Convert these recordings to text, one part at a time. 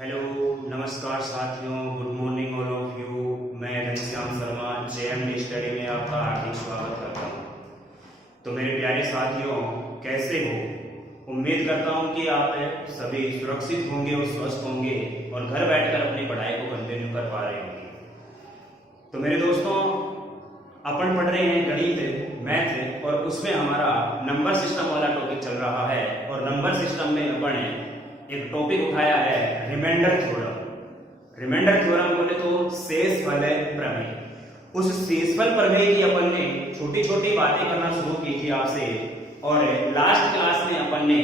Hello नमस्कार साथियों, good morning all of you. मैं घनश्याम शर्मा जेएमडी स्टडी में आपका हार्दिक स्वागत करता हूँ। तो मेरे प्यारे साथियों, कैसे हो? उम्मीद करता हूँ कि आप सभी सुरक्षित होंगे और स्वस्थ होंगे और घर बैठकर अपनी पढ़ाई को कंटिन्यू कर पा रहे होंगे। तो मेरे दोस्तों, अपन पढ़ रहे हैं गणित, मैथ, और उसमें हमारा नंबर सिस्टम वाला टॉपिक चल रहा है। और नंबर सिस्टम में अपन एक टॉपिक उठाया है रिमाइंडर थ्योरम। रिमाइंडर थ्योरम बोले तो शेषफल प्रमेय। उस शेषफल प्रमेय की अपन ने छोटी छोटी बातें करना शुरू की थी आपसे, और लास्ट क्लास में अपन ने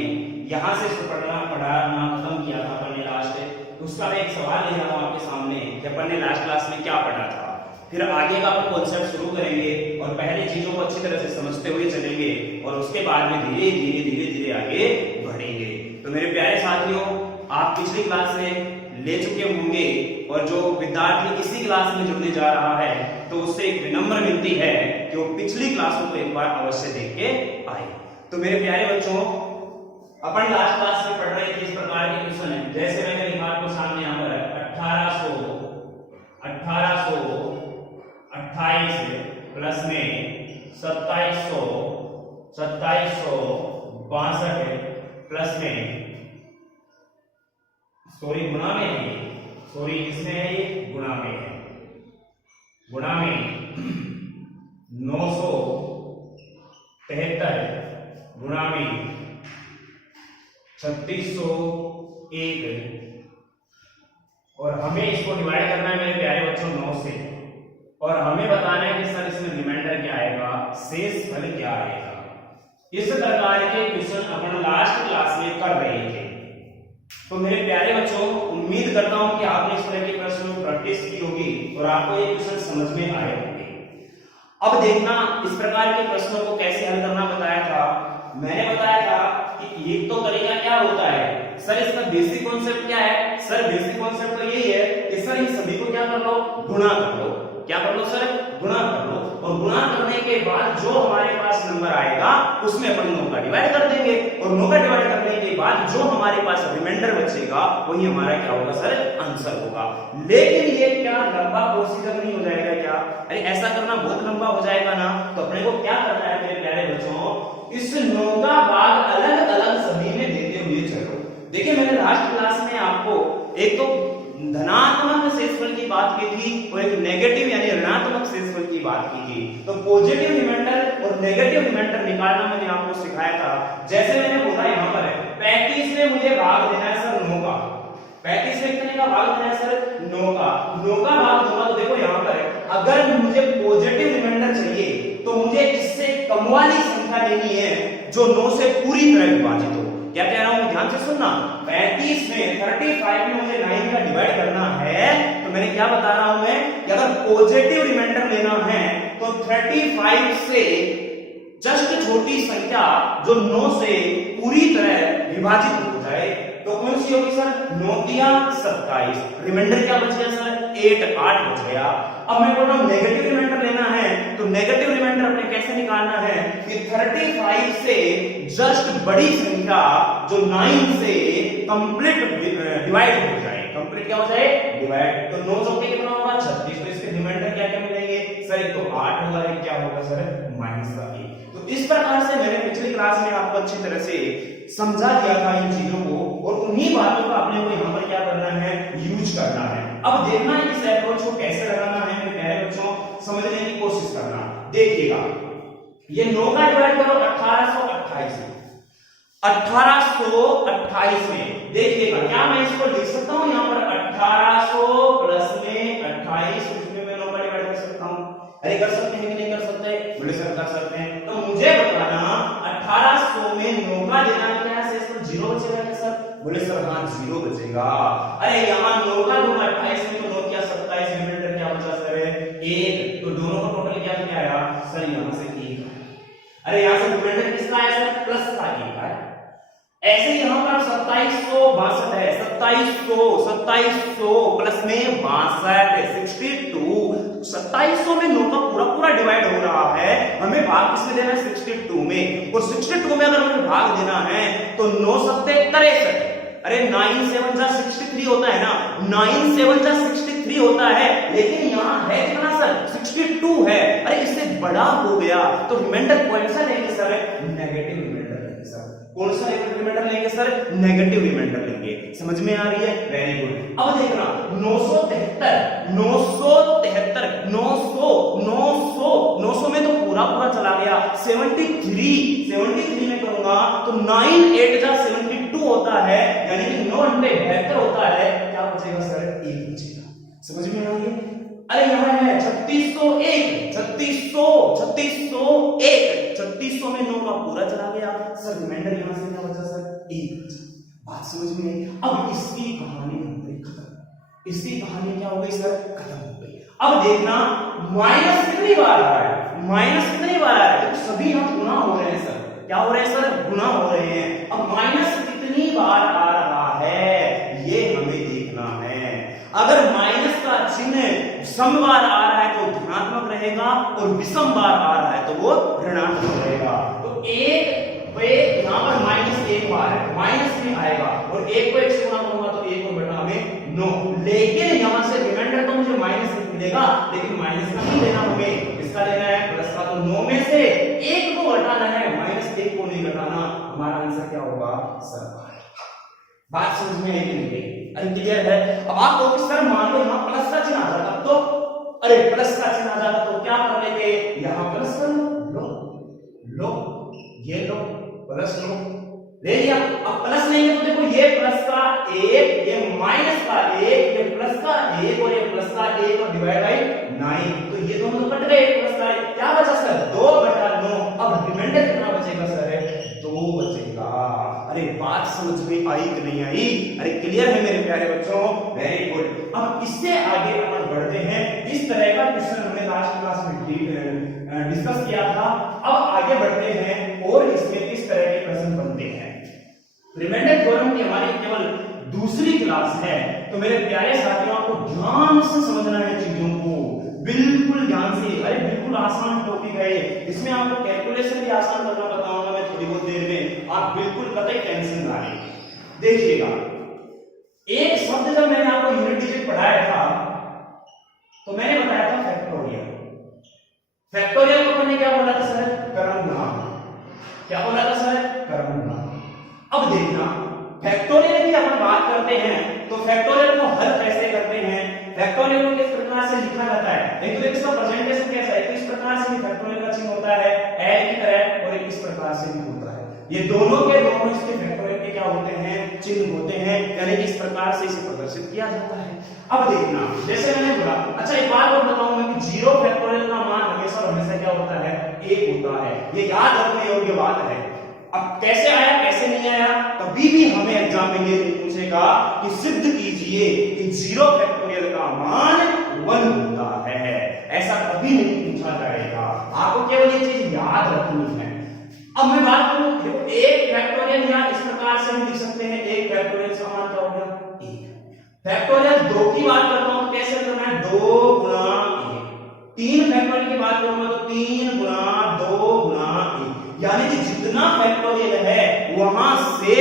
यहां से पढ़ना खत्म किया था अपन ने लास्ट। उसका मैं एक सवाल ले रहा हूं आपके सामने कि अपन ने लास्ट क्लास में क्या पढ़ा था। फिर आगे का अपन कॉन्सेप्ट शुरू करेंगे और पहले चीजों को अच्छी तरह से समझते हुए चलेंगे और उसके बाद में धीरे धीरे आगे बढ़ेंगे। तो मेरे प्यारे साथियों, आप पिछली क्लास से ले चुके होंगे और जो विद्यार्थी इसी क्लास में जुड़ने जा रहा है तो उससे एक विनम्र विनती है कि वो पिछली क्लासों को एक बार अवश्य देख के आए। तो मेरे प्यारे बच्चों, अपन लास्ट क्लास में पढ़ रहे थे इस प्रकार के क्वेश्चन है, जैसे मैंने लिखा आपको सामने यहाँ पर 1828 प्लस में 2762 प्लस में गुणा में है, इसमें है ये गुणा में है, गुणा में 973 गुणा में 3601, और हमें इसको डिवाइड करना है मेरे प्यारे बच्चों 9 से, और हमें बताना है कि सर इसमें रिमाइंडर क्या आएगा, शेषफल क्या आएगा। इस प्रकार के क्वेश्चन अपन लास्ट क्लास में कर रहे थे। तो मेरे प्यारे बच्चों, उम्मीद करता हूं कि आपने इस तरह के प्रश्न प्रैक्टिस की होगी और आपको ये क्वेश्चन समझ में आए होंगे। अब देखना, इस प्रकार के प्रश्नों को कैसे हल करना बताया था। मैंने बताया था कि एक तो तरीका क्या होता है, सर इसका बेसिक कॉन्सेप्ट क्या है। सर बेसिक कॉन्सेप्ट तो यही है कि सर इन सभी को क्या कर लो, गुणा कर लो। क्या कर लो सर, गुणा कर लो, और गुणा करने के बाद जो हमारे पास नंबर आएगा उसमें अपन 9 का डिवाइड कर देंगे, और 9 का डिवाइड करने के बाद जो हमारे पास रिमाइंडर बचेगा वही हमारा क्या होगा सर, आंसर होगा। लेकिन ये क्या लंबा प्रोसीजर नहीं हो जाएगा क्या? अरे ऐसा करना बहुत लंबा हो जाएगा ना। तो अपने को क्या करना है मेरे प्यारे बच्चों, इस 9 का भाग अलग अलग सभी में देते हुए चलो। देखिए, मैंने लास्ट क्लास में आपको एक तो धनात्मक शेषफल की बात की थी और एक नेगेटिव यानी ऋणात्मक शेषफल की बात की थी। तो पॉजिटिव रिमाइंडर और नेगेटिव रिमाइंडर निकालना मैंने आपको सिखाया था। जैसे मैंने बोला यहाँ पर है 35 में मुझे भाग देना है सर 9 का। 35 में कितने का भाग देना है सर, 9 का। 9 का भाग दूंगा तो देखो यहाँ पर अगर मुझे पॉजिटिव रिमाइंडर चाहिए तो मुझे इससे कम वाली संख्या लेनी है जो 9 से पूरी तरह विभाजित हो। क्या कह रहा हूं, ध्यान से सुनना। 35 में 35 में मुझे 9 का डिवाइड करना है, तो मैंने क्या बता रहा हूं मैं कि अगर पॉजिटिव रिमाइंडर लेना है तो 35 से जस्ट छोटी संख्या जो 9 से पूरी तरह विभाजित हो जाए तो कौन सी होगी सर, 9 या 27। रिमाइंडर क्या बच गया सर, 8 बच गया। अब मैं बोल रहा हूं नेगेटिव रिमाइंडर लेना है, तो नेगेटिव रिमाइंडर अपने कैसे निकालना है कि 35 से जस्ट बड़ी संख्या जो 9 से कंप्लीट डिवाइड हो जाए। कंप्लीट क्या हो जाए, डिवाइड। तो 9 चौके कितना होगा, 36। तो इसके रिमाइंडर क्या क्या मिलेंगे सर, एक तो 8 होगा, एक क्या होगा सर, -1। तो इस प्रकार से मैंने पिछली क्लास में आपको अच्छी तरह से समझा दिया था इन चीजों को, और उन्हीं बातों को आपने को यहाँ पर क्या करना है, यूज करना है। अब देखना है इस अप्रोच को कैसे लगाना है मेरे प्यारे बच्चों, समझने की कोशिश करना। देखिएगा, ये 9 का डिवाइड करो 1828 में। 1828 में देखिएगा, क्या मैं इसको लिख सकता हूं यहाँ पर 1800 प्लस में 28, इसमें मैं 9 का डिवाइड कर सकता हूं। अरे कर सकते हैं कि नहीं कर सकते, बोले सर कर सकते हैं। तो मुझे बताना 1800 में 9 का देना क्या है, शेष तो 0 बचेगा क्या सर, बोले सर हाँ 0 बचेगा। अरे यहाँ 9 का दूंगा 28 में, तो 9 क्या 27, रिमाइंडर क्या बचा सर 1। तो दोनों का टोटल क्या आया सर, यहाँ से 1। अरे यहाँ से रिमाइंडर किसका आया सर, प्लस का 1 है। ऐसे यहाँ पर 2762 है, 2700 प्लस में 62 62। 2700 में 9 का पूरा पूरा डिवाइड हो रहा है, हमें भाग किसमें देना है, 62 में। और 62 में अगर हमें भाग देना है तो 9 सत्ते 63। अरे 9 7 जा 63 होता है ना, 9 7 जा 63 होता है, लेकिन यहाँ है कितना सर 62 है। अरे इससे बड़ा हो गया तो रिमाइंडर कौन सा लेंगे सर, नेगेटिव रिमाइंडर लेंगे सर। कौन सा रिमाइंडर लेंगे सर, नेगेटिव रिमाइंडर लेंगे। समझ में आ रही है, वेरी गुड। अब देखना 973 900 में तो पूरा पूरा चला गया, 73 में करूंगा तो 9 8 जा 72 होता है, यानी कि 9 अंडे 72 होता है, क्या बचेगा सर, 1 बचेगा। समझ में आ रही है। अरे यहाँ है 3601 3600 में 9 का पूरा चला गया सर, रिमाइंडर यहाँ से क्या बचा सर, 1 बचा। बात समझ में आई। अब इसकी कहानी हमारी खत्म, इसकी कहानी क्या हो गई सर, खत्म हो गई। अब देखना माइनस कितनी बार आ रहा है, माइनस कितनी बार आ रहा है, तो सभी हम गुना हो रहे हैं सर, क्या हो रहे हैं सर, गुना हो रहे हैं। अब माइनस कितनी बार आ रहा है ये हमें देखना है। अगर माइनस का चिन्ह सम बार आ रहा है तो धनात्मक रहेगा, और विषम बार आ रहा है तो वो ऋणात्मक रहेगा। तो एक पे यहाँ पर माइनस 1 बार है, माइनस भी आएगा, और 1 को 1 से गुणा करूंगा तो 1 को बटा में 9, लेकिन यहाँ से रिमाइंडर तो मुझे माइनस मिलेगा, लेकिन माइनस का नहीं लेना हमें, इसका लेना है प्लस का। तो 9 में से 1 को घटाना है, माइनस 1 को नहीं घटाना। हमारा आंसर क्या होगा सर, बात समझ में आई कि नहीं? अरे क्लियर है। अब आप कहोगे सर मान लो यहाँ प्लस का चिन्ह आ जाता तो, अरे प्लस का चिन्ह आ जाता तो क्या कर लेते, यहाँ प्लस कर लो, ये लो, प्लस लो, ले लिया। अब प्लस नहीं है तो देखो ये प्लस का 1, ये माइनस का 1, ये प्लस का 1 और ये प्लस का 1 और डिवाइड बाय 9, तो ये दोनों तो कट गए, प्लस का क्या बचा सर, 2/9। अब रिमाइंडर कितना बचेगा सर, 2 बचेगा। अरे बात समझ में आई कि नहीं आई? अरे क्लियर है मेरे प्यारे बच्चों, वेरी गुड। अब इससे आगे अपन बढ़ते हैं। इस तरह का क्वेश्चन हमने लास्ट क्लास में डिस्कस किया था। अब आगे बढ़ते हैं और इसमें किस तरह के प्रश्न बनते हैं। रिमाइंडर थ्योरम की हमारी केवल दूसरी क्लास है, तो मेरे प्यारे साथियों आपको ध्यान से समझना है चीजों को, बिल्कुल ध्यान से। अरे बिल्कुल आसान टॉपिक है, इसमें आपको कैलकुलेशन भी आसान करना बताऊंगा मैं थोड़ी बहुत देर में, आप बिल्कुल कतई टेंशन ना लें। देखिएगा, एक शब्द जब मैंने आपको यूनिट डिजिट पढ़ाया था तो मैंने बताया था फैक्टोरियल। फैक्टोरियल को मैंने क्या बोला था सर, क्रमनाम। क्या बोला था सर, क्रमनाम। अब देखना फैक्टोरियल की अपन बात करते हैं तो फैक्टोरियल को हल कैसे करते हैं, फैक्टोरियल को किस प्रकार से लिखा जाता है। एक तो इसका प्रेजेंटेशन कैसा है, इस प्रकार से फैक्टोरियल का चिन्ह होता है एल की तरह, और एक इस प्रकार से भी होता है। ये दोनों के दोनों इसके फैक्टोरियल के क्या होते हैं, चिन्ह होते हैं, यानी कि इस प्रकार से इसे प्रदर्शित किया जाता है। अब देखना, जैसे मैंने बोला, अच्छा एक बात और बताऊंगा कि 0 फैक्टोरियल का मान हमेशा हमेशा क्या होता है, 1 होता है। ये याद रखने योग्य बात है। अब कैसे आया कैसे नहीं आया, कभी भी हमें एग्जाम में ये नहीं पूछेगा कि सिद्ध कीजिए कि 0 फैक्टोरियल का मान 1 होता है, ऐसा कभी नहीं पूछा जाएगा। आपको केवल ये चीज याद रखनी है। अब मैं बात करूं, देखो 1 फैक्टोरियल या इस प्रकार से हम लिख सकते हैं, 1 फैक्टोरियल का मान क्या हो गया, 1। फैक्टोरियल 2 की बात करता हूं कैसे करना है, 2 गुणा 1। 3 फैक्टोरियल की बात करूंगा तो 3 गुणा 2 गुणा 1, यानी कि जितना फैक्टोरियल है वहां से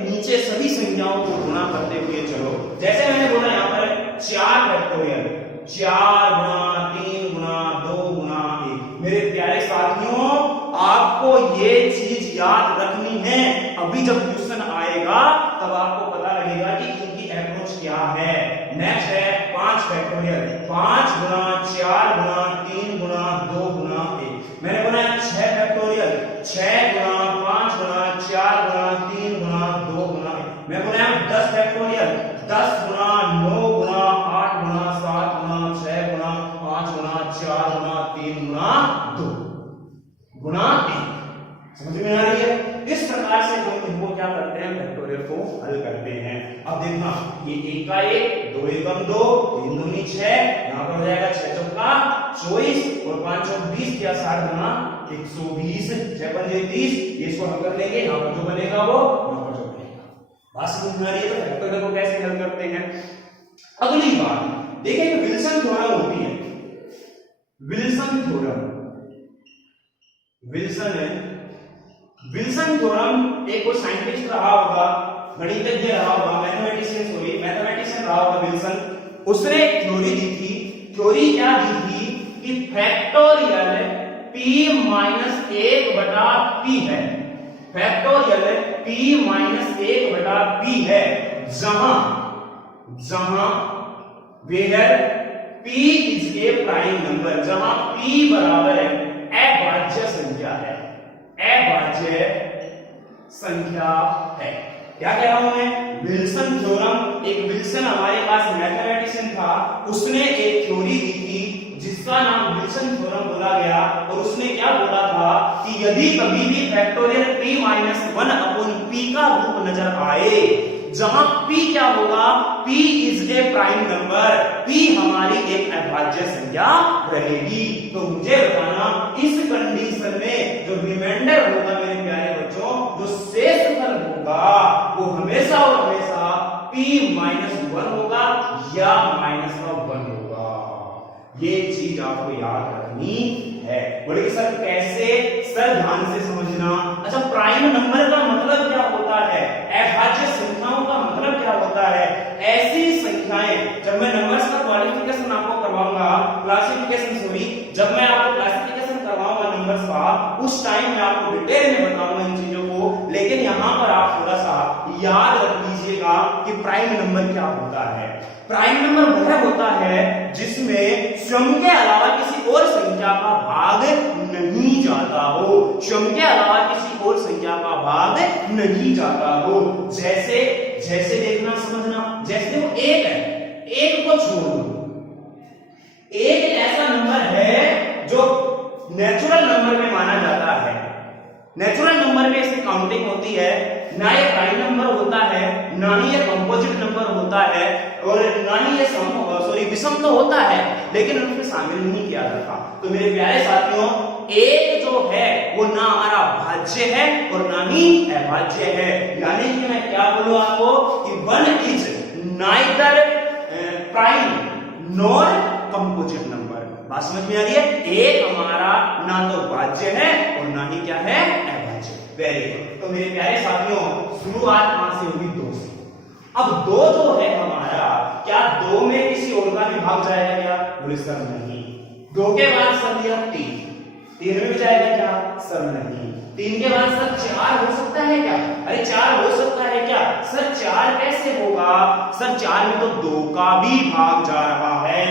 नीचे सभी संख्याओं को गुणा करते हुए चलो। जैसे मैंने बोला यहां पर 4 फैक्टोरियल, 4 गुणा 3 गुणा 2 गुणा 1। मेरे प्यारे साथियों आपको ये चीज याद रखनी है, अभी जब क्वेश्चन आएगा तब आपको पता लगेगा कि इनकी अप्रोच क्या है। नेक्स्ट है 5 फैक्टोरियल, 5 गुणा 4 गुणा 3 गुणा 2 गुणा 1। मैंने बनाया 6 फैक्टोरियल, 6 गुणा 5 गुणा 4 गुणा 3 गुणा 2 गुणा 1। मैं बनाया 10 फैक्टोरियल, 10 गुणा 9 गुणा 8 गुणा 7 गुणा 6 गुणा 5 गुणा 4 गुणा 3 गुणा 2 गुणा 1। समझ में आ रही है? इस प्रकार से हम इनको क्या करते हैं, फैक्टोरियल को हल करते हैं। अब देखना, ये 1 का 1, 2 एकम 2, 3 दूनी 6, यहाँ पर हो जाएगा 6 चौका 24 और 5 चौक 20 या 60 गुना 120, 6 पंजे 30। ये इसको हम कर लेंगे, यहाँ पर जो बनेगा वो यहाँ पर जो बनेगा। बात समझ में आ रही है? तो फैक्टोरियल को कैसे हल करते हैं। अगली बात देखिए, विल्सन थ्योरम होती है, विल्सन थ्योरम। विल्सन थ्योरम एक कोई साइंटिस्ट रहा होगा, गणितज्ञ रहा होगा, मैथमेटिशियन रहा होगा विल्सन, उसने एक थ्योरी दी थी। थ्योरी क्या दी थी कि फैक्टोरियल p माइनस 1 बटा p है, फैक्टोरियल p माइनस 1 बटा p है, जहां where p is a prime number, जहां p बराबर है अभाज्य संख्या है, अभाज्य संख्या है। क्या कह रहा हूं मैं? विल्सन थ्योरम, एक विल्सन हमारे पास मैथमेटिशियन था, उसने एक थ्योरी दी थी जिसका नाम विल्सन थ्योरम बोला गया, और उसने क्या बोला था कि यदि कभी भी factorial p minus 1 upon p का रूप नजर आए, जहां p क्या होगा, p is a prime number, p हमारी एक अभाज्य संख्या रहेगी। तो मुझे बताना इस कंडीशन में जो रिमाइंडर होगा मेरे प्यारे बच्चों, जो शेषफल होगा वो हमेशा और हमेशा p माइनस 1 होगा या माइनस का 1 होगा। ये चीज आपको याद रखनी है। बोले कि सर कैसे? सर ध्यान से समझना। अच्छा, प्राइम नंबर का मतलब क्या होता है? अभाज्य संख्याओं का मतलब क्या होता है? ऐसी संख्याएं, जब मैं नंबर्स का क्वालिफिकेशन आपको करवाऊंगा, क्लासिफिकेशन सॉरी, जब मैं आपको क्लासिफिकेशन करवाऊंगा नंबर्स का, उस टाइम मैं आपको डिटेल में बताऊंगा इन चीजों को। लेकिन यहां पर आप थोड़ा सा याद रख लीजिएगा कि प्राइम नंबर क्या होता है। प्राइम नंबर वह होता है जिसमें स्वयं के अलावा किसी और संख्या का भाग नहीं जाता हो, स्वयं के अलावा किसी और संख्या का भाग नहीं जाता हो। जैसे जैसे देखना समझना, जैसे देखो एक है, एक को छोड़ दो, एक ऐसा नंबर है जो नेचुरल नंबर में माना जाता है। नेचुरल नंबर में इसकी काउंटिंग होती है, ना ये प्राइम नंबर होता है, ना ही ये कंपोजिट नंबर होता है, और ना ही ये विषम तो होता है, लेकिन उसमें शामिल नहीं किया जाता। तो मेरे प्यारे साथियों, एक जो है वो ना हमारा भाज्य है और ना ही अभाज्य है। यानी कि मैं क्या बोलूं आपको कि 1 is neither prime nor composite number. बात समझ में आ रही है? एक हमारा ना तो भाज्य है और ना ही क्या है, अभाज्य। Very good. तो मेरे प्यारे साथियों, शुरुआत कहां से होगी? 2 से। अब 2 जो है हमारा, क्या 2 में किसी और का भी भाग जाएगा क्या? बोले सर नहीं। 2 के बाद सर दिया 3, 3 में भी जाएगा क्या? सर नहीं। 3 के बाद सर 4 हो सकता है क्या? अरे 4 हो सकता है क्या? सर 4 कैसे होगा? सर 4 में तो 2 का भी भाग जा रहा है।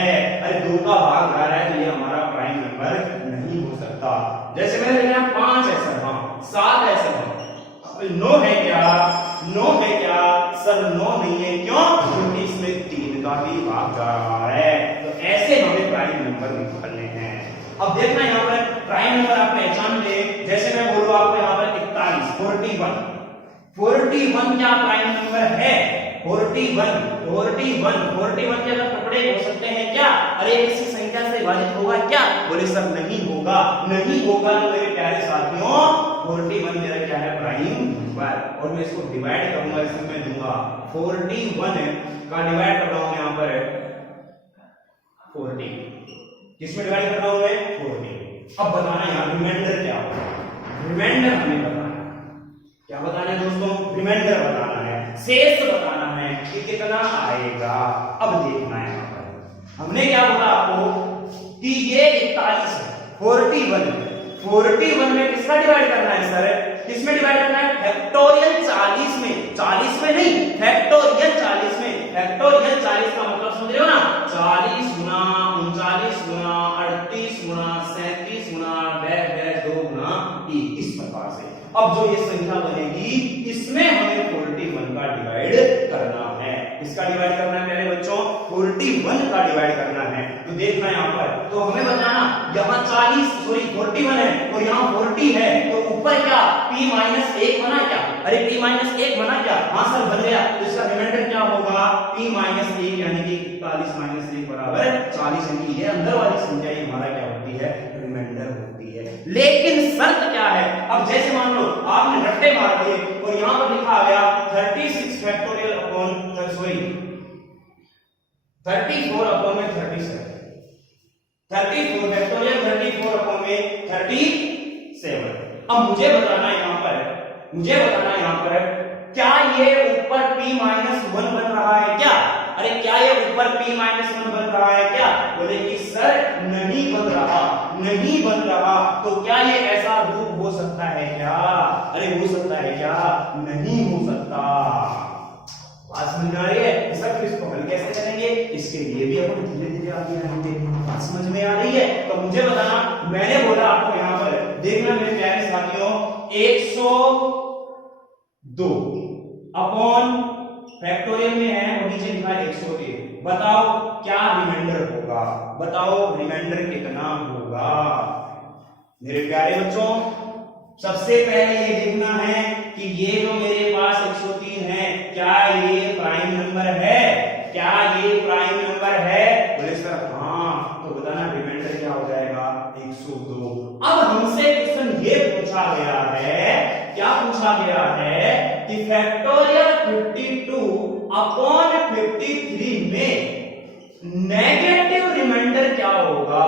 अरे 2 का भाग जा रहा है तो ये हमारा प्राइम नंबर नहीं हो सकता। जैसे मैंने लिखा 5 है सर, हाँ 7 है सर, 9 है क्या? 9 है क्या? सर 9 नहीं है। क्यों? क्योंकि इसमें 3 का भी भाग जा रहा है। तो ऐसे हमें प्राइम नंबर निकालने हैं। अब देखना यहाँ पर प्राइम नंबर आप पहचान ले। जैसे मैं बोलूं आपको यहाँ पर 41, 41 क्या प्राइम नंबर है? 41 के अगर टुकड़े हो सकते हैं क्या? अरे किसी संख्या से विभाजित होगा क्या? बोले सर नहीं होगा। नहीं होगा तो मेरे प्यारे साथियों 41 मेरा क्या है? Prime number. और मैं इसको डिवाइड करूंगा, इसमें मैं दूंगा 41 का डिवाइड कर रहा हूं यहाँ पर 40। किसमें डिवाइड कर रहा हूं मैं? 40। अब बताना यहाँ रिमाइंडर क्या होगा? रिमाइंडर हमें बताना, क्या बताना है दोस्तों? रिमाइंडर बताना है, शेष बताना है कि कितना आएगा। अब देखना है यहाँ पर हमने क्या बोला आपको कि ये 41 है, 41 में किसका डिवाइड करना है सर? किसमें डिवाइड करना है? फैक्टोरियल 40 में, 40 में नहीं, फैक्टोरियल 40 में। फैक्टोरियल 40 का मतलब समझ रहे हो ना? 40 गुना 39 गुना 38 गुना 37 गुना 2 गुना 1, इस प्रकार से। अब जो ये संख्या बनेगी इसमें हमें 41 का डिवाइड करना है। इसका डिवाइड करना है मेरे बच्चों, 41 का डिवाइड करना है। तो देखना यहाँ पर, तो हमें बताना यहाँ 41 है और यहाँ 40 है, तो ऊपर क्या p माइनस 1 बना क्या? अरे p माइनस 1 बना क्या? हाँ सर बन गया। तो इसका रिमाइंडर क्या होगा? p माइनस 1 यानी कि 41 माइनस 1 बराबर 40। यानी ये अंदर वाली संख्या ही हमारा क्या होती है? रिमाइंडर होती है। लेकिन शर्त क्या है? अब जैसे मान लो आपने रट्टे मार दिए और यहाँ पर लिखा आ गया 36 फैक्टोरियल अपॉन 34 अपॉन में 37, 34 फैक्टोरियल 34 अपॉन में 37। अब मुझे बताना यहाँ पर क्या ये ऊपर p माइनस 1 बन रहा है क्या? अरे क्या ये ऊपर p माइनस 1 बन रहा है क्या? बोले कि सर नहीं बन रहा, नहीं बन रहा। तो क्या ये ऐसा रूप हो सकता है क्या? अरे हो सकता है क्या? नहीं हो सकता। बात समझ में आ रही है? सर फिर इसको हल कैसे करेंगे? इसके लिए भी अपन धीरे धीरे आगे आएंगे। बात समझ में आ रही है? तो मुझे बताना, मैंने बोला आपको यहाँ पर देखना मेरे प्यारे साथियों, 102 अपॉन फैक्टोरियल में है और नीचे लिखा है 103। बताओ क्या रिमाइंडर होगा? बताओ रिमाइंडर कितना होगा? मेरे प्यारे बच्चों, सबसे पहले ये देखना है कि ये जो मेरे पास 103 है, क्या ये प्राइम नंबर है? क्या ये प्राइम नंबर है? बोले सर हाँ। तो बताना रिमाइंडर क्या हो जाएगा? 102। अब हमसे क्वेश्चन ये पूछा गया है, क्या पूछा गया है कि फैक्टोरियल 52 अपॉन 53 में नेगेटिव रिमाइंडर क्या होगा?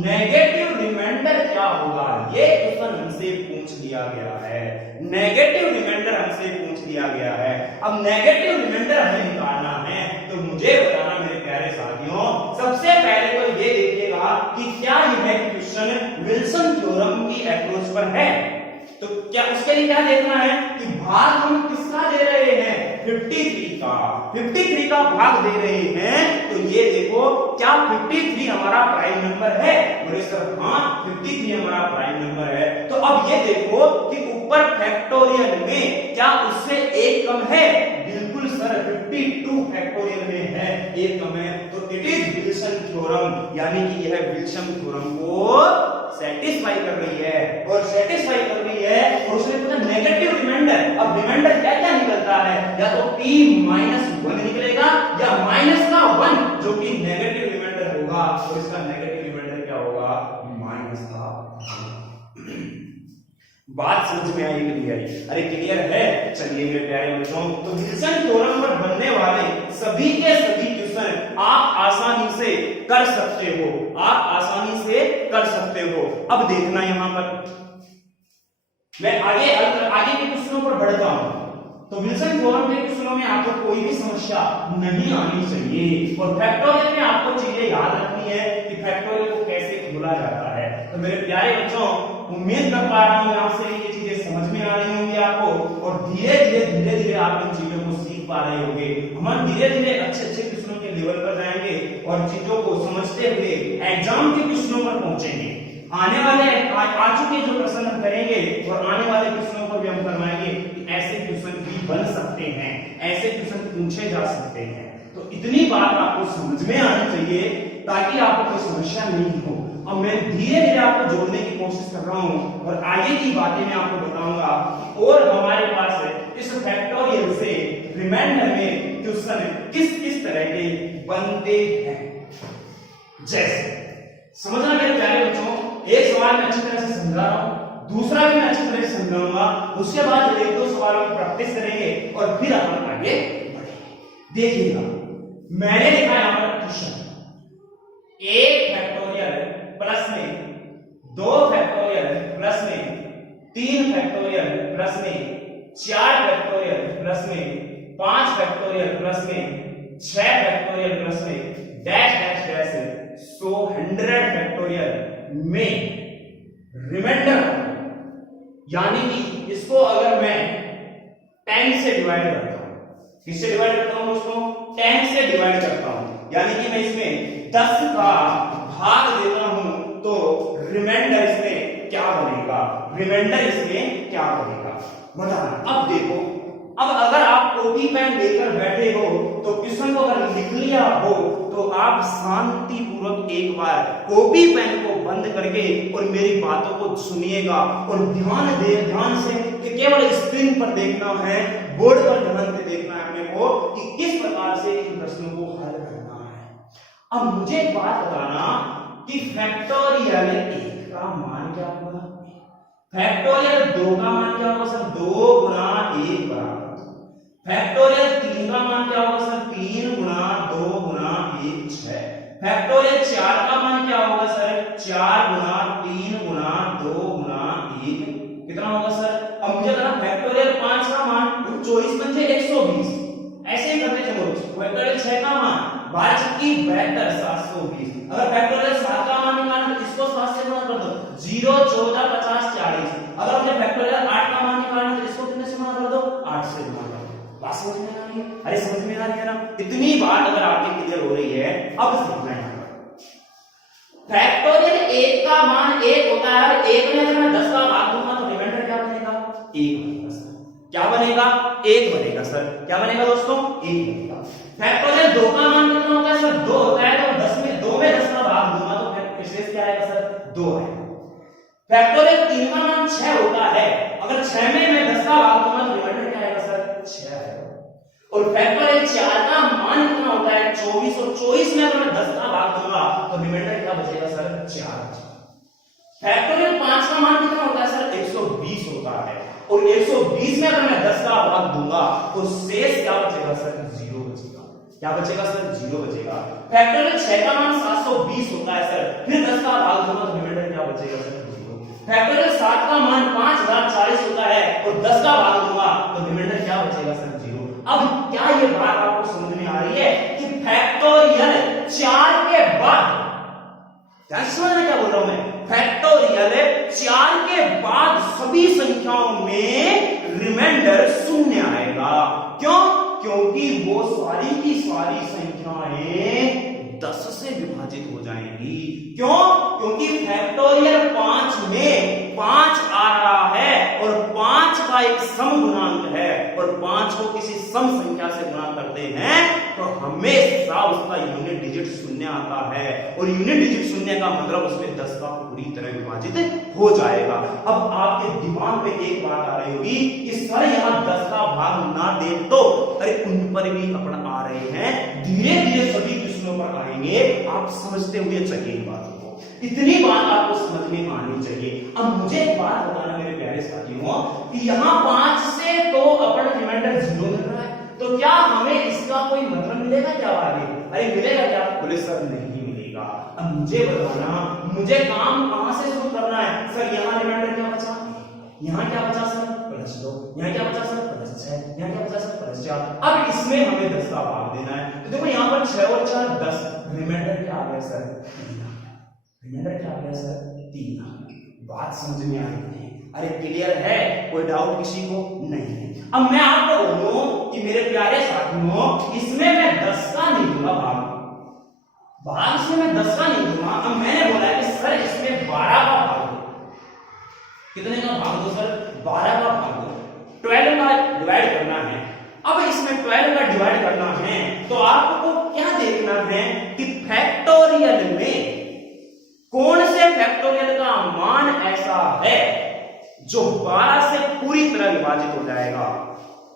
नेगेटिव रिमाइंडर क्या होगा? ये क्वेश्चन हमसे पूछ लिया गया है। नेगेटिव रिमाइंडर हमसे पूछ लिया गया है। अब नेगेटिव रिमाइंडर हमें निकालना है, तो मुझे बताना मेरे प्यारे साथियों, सबसे पहले तो ये देखिएगा कि क्या यह क्वेश्चन विल्सन थ्योरम की अप्रोच पर है। तो क्या उसके लिए क्या देखना है कि भाग हम किसका दे रहे हैं? 53 का। 53 का भाग दे रहे हैं, तो ये देखो क्या 53 हमारा प्राइम नंबर है? बोले सर हाँ 53 हमारा प्राइम नंबर है। तो अब ये देखो कि ऊपर फैक्टोरियल में क्या उससे एक कम है? बिल्कुल सर 52 फैक्टोरियल में है, एक कम है। तो इट इज विल्सन थ्योरम, यानी कि यह विल्सन थ्योरम को सेटिस्फाई कर रही है, और सेटिस्फाई कर रही है, और उसने पूछा नेगेटिव रिमाइंडर। अब रिमाइंडर क्या क्या निकलता है? या तो p माइनस 1 निकलेगा या माइनस का 1 जो कि नेगेटिव रिमाइंडर होगा, और इसका नेगेटिव रिमाइंडर क्या होगा? माइनस का। बात समझ में आई क्लियर? अरे क्लियर है? चलिए मेरे प्यारे बच्चों, तो विल्सन थ्योरम पर बनने वाले सभी के सभी क्वेश्चन आप आसानी से कर सकते हो, आप आसानी से कर सकते हो। अब देखना यहां पर मैं आगे के क्वेश्चनों पर बढ़ता हूं। तो विल्सन थ्योरम के क्वेश्चनों में आपको कोई भी समस्या नहीं आनी चाहिए, और फैक्टोरियल में आपको चीजें याद रखनी है कि फैक्टोरियल को कैसे खोला जाता है। तो मेरे प्यारे बच्चों, उम्मीद कर पा रहा हूं आपसे ये चीजें समझ में आ रही होंगी आपको, और धीरे धीरे आप इन चीजों को सीख पा रहे होंगे। हम धीरे धीरे अच्छे क्वेश्चनों के लेवल पर जाएंगे और चीजों को समझते हुए एग्जाम के क्वेश्चनों पर पहुंचेंगे। आने वाले आ चुके जो प्रश्न हम करेंगे, और आने वाले क्वेश्चनों को भी हम करवाएंगे कि ऐसे क्वेश्चन भी बन सकते हैं, ऐसे क्वेश्चन पूछे जा सकते हैं। तो इतनी बात आपको समझ में आनी चाहिए ताकि आपको कोई समस्या नहीं हो। अब मैं धीरे धीरे आपको जोड़ने की कोशिश कर रहा हूं, और आगे की बातें मैं आपको बताऊंगा कि और हमारे पास इस फैक्टोरियल से रिमाइंडर में क्वेश्चन किस किस तरह के बनते हैं। जैसे समझना मेरे प्यारे बच्चों, एक सवाल मैं अच्छी तरह से समझा रहा हूं, दूसरा भी मैं अच्छी तरह से समझाऊंगा, उसके बाद एक दो सवालों की प्रैक्टिस करेंगे और फिर अपन आगे बढ़ेंगे। देखिएगा मैंने लिखा यहां पर क्वेश्चन 1 फैक्टोरियल प्लस में 2 फैक्टोरियल प्लस में 3 फैक्टोरियल प्लस में 4 फैक्टोरियल प्लस में 5 फैक्टोरियल प्लस में 6 फैक्टोरियल प्लस में डैश डैश डैश 100 फैक्टोरियल में रिमाइंडर, यानी कि इसको अगर मैं 10 से डिवाइड करता हूं, किससे डिवाइड करता हूं दोस्तों? 10 से डिवाइड करता हूं, यानी कि मैं इसमें 10 का भाग देता हूं, तो रिमाइंडर इसमें क्या बनेगा? रिमाइंडर इसमें क्या बनेगा बताना। अब देखो, अब अगर आप कॉपी पेन लेकर बैठे हो तो क्वेश्चन को अगर लिख लिया हो तो आप शांति पूर्वक एक बार कॉपी पेन को बंद करके और मेरी बातों को सुनिएगा, और ध्यान से कि केवल स्क्रीन पर देखना है, बोर्ड पर ध्यान से देखना है अपने को कि किस प्रकार से इन प्रश्नों को हल करना है। अब मुझे एक बात बताना कि फैक्टोरियल 1 का मान क्या होगा? फैक्टोरियल 2 का मान क्या होगा सर? 2 गुना 1 बराबर। फैक्टोरियल 3 का मान क्या होगा सर? 3 गुना 2 गुना 1 6। फैक्टोरियल 4 का मान क्या होगा सर? 4 गुना 3 गुना 2 गुना 1 कितना होगा सर? अब मुझे बताना फैक्टोरियल 5 का मान 24 पंजे 120, ऐसे ही करते चलो। फैक्टोरियल 6 का मान भाज्य की 72 720। अगर फैक्टोरियल 7 का मान निकालना तो इसको 7 से गुणा कर दो, 0 14 50 40। अगर मुझे फैक्टोरियल 8 का मान निकालना तो इसको कितने से गुणा कर दो, 8 से गुणा कर दो। बात समझ में आ रही है? अरे समझ में आ रही है ना? इतनी बात अगर आपके क्लियर हो रही है, अब समझना है। फैक्टोरियल 1 का मान 1 होता है और 1 में अगर मैं 10 का भाग दूंगा तो रिमाइंडर क्या बनेगा, 1 बनेगा सर। क्या बनेगा, 1 बनेगा सर। क्या बनेगा दोस्तों, 1 बनेगा। फैक्टोरियल 2 का मान कितना होता है सर, 2 होता है। तो 10 में 2 में 10 का भाग दूंगा तो फिर शेष क्या आएगा सर, 2 आएगा। फैक्टोरियल 3 का मान 6 होता है, अगर 6 में मैं 10 का भाग दूंगा तो रिमाइंडर क्या आएगा सर, 6 आएगा। और फैक्टोरियल 4 का मान कितना होता है, 24, और 24 में अगर मैं 10 का भाग दूंगा तो रिमाइंडर क्या बचेगा सर, 4। फैक्टोरियल 5 का मान कितना होता है सर, 120 होता है, और 120 में अगर मैं 10 का भाग दूंगा तो शेष क्या बचेगा सर, 0 बचेगा। क्या बचेगा सर, 0 बचेगा। फैक्टोरियल 6 का मान 720 होता है सर, फिर 10 का भाग दूंगा तो रिमाइंडर क्या बचेगा सर, 0। फैक्टोरियल 7 का मान 5040 होता है और 10 का भाग दूंगा तो रिमाइंडर क्या बचेगा सर, 0। अब क्या ये बात आपको समझ में आ रही है कि फैक्टोरियल 4 के बाद, क्या समझना क्या बोल रहा हूं मैं, फैक्टोरियल 4 के बाद सभी संख्याओं में रिमाइंडर शून्य आएगा। क्यों, क्योंकि वो सारी की सारी संख्याएं 10 से विभाजित हो जाएंगी। क्यों, क्योंकि फैक्टोरियल 5 में 5 आ रहा है और 5 का एक सम गुणांक है, और 5 को किसी सम संख्या से गुणा करते हैं तो हमेशा उसका यूनिट डिजिट शून्य आता है, और यूनिट डिजिट शून्य का मतलब उसमें 10 का पूरी तरह विभाजित हो जाएगा। अब आपके दिमाग में एक बात आ रही होगी कि सर यहां 10 का भाग ना दे तो, अरे उन पर भी अपन आ रहे हैं, धीरे धीरे सभी किस्मों पर आएंगे, आप समझते हुए चलिए बात को। इतनी बात आपको समझ में आनी चाहिए। अब मुझे एक बात बताना मेरे प्यारे साथियों कि यहाँ 5 से तो अपन रिमाइंडर 0 मिल रहा है, तो क्या हमें इसका कोई मतलब मिलेगा क्या आगे? अरे मिलेगा क्या? बोले सर नहीं मिलेगा। अब मुझे बताना, मुझे काम कहां से शुरू करना है? सर यहाँ रिमाइंडर क्या बचा, यहाँ क्या बचा सर, +2, यहाँ क्या बचा सर, +6, यहाँ क्या बचा सर, +4। अब इसमें हमें 10 का भाग देना है, तो देखो यहाँ पर 6 और 4 10, रिमाइंडर क्या आ गया सर, 3। रिमाइंडर क्या आ गया सर, 3। बात समझ में आई नहीं? अरे क्लियर है, कोई डाउट किसी को नहीं है? अब मैं आपको बोलूं कि मेरे प्यारे साथियों, इसमें मैं 10 का नहीं दूंगा भाग इसमें मैं 10 का नहीं दूंगा। अब मैंने बोला कि सर इसमें 12 का भाग दो। कितने का भाग दो सर, 12 का भाग दो। 12 का डिवाइड करना है। अब इसमें 12 का डिवाइड करना है तो आपको क्या देखना है कि फैक्टोरियल में कौन से फैक्टोरियल का मान ऐसा है जो 12 से पूरी तरह विभाजित हो जाएगा।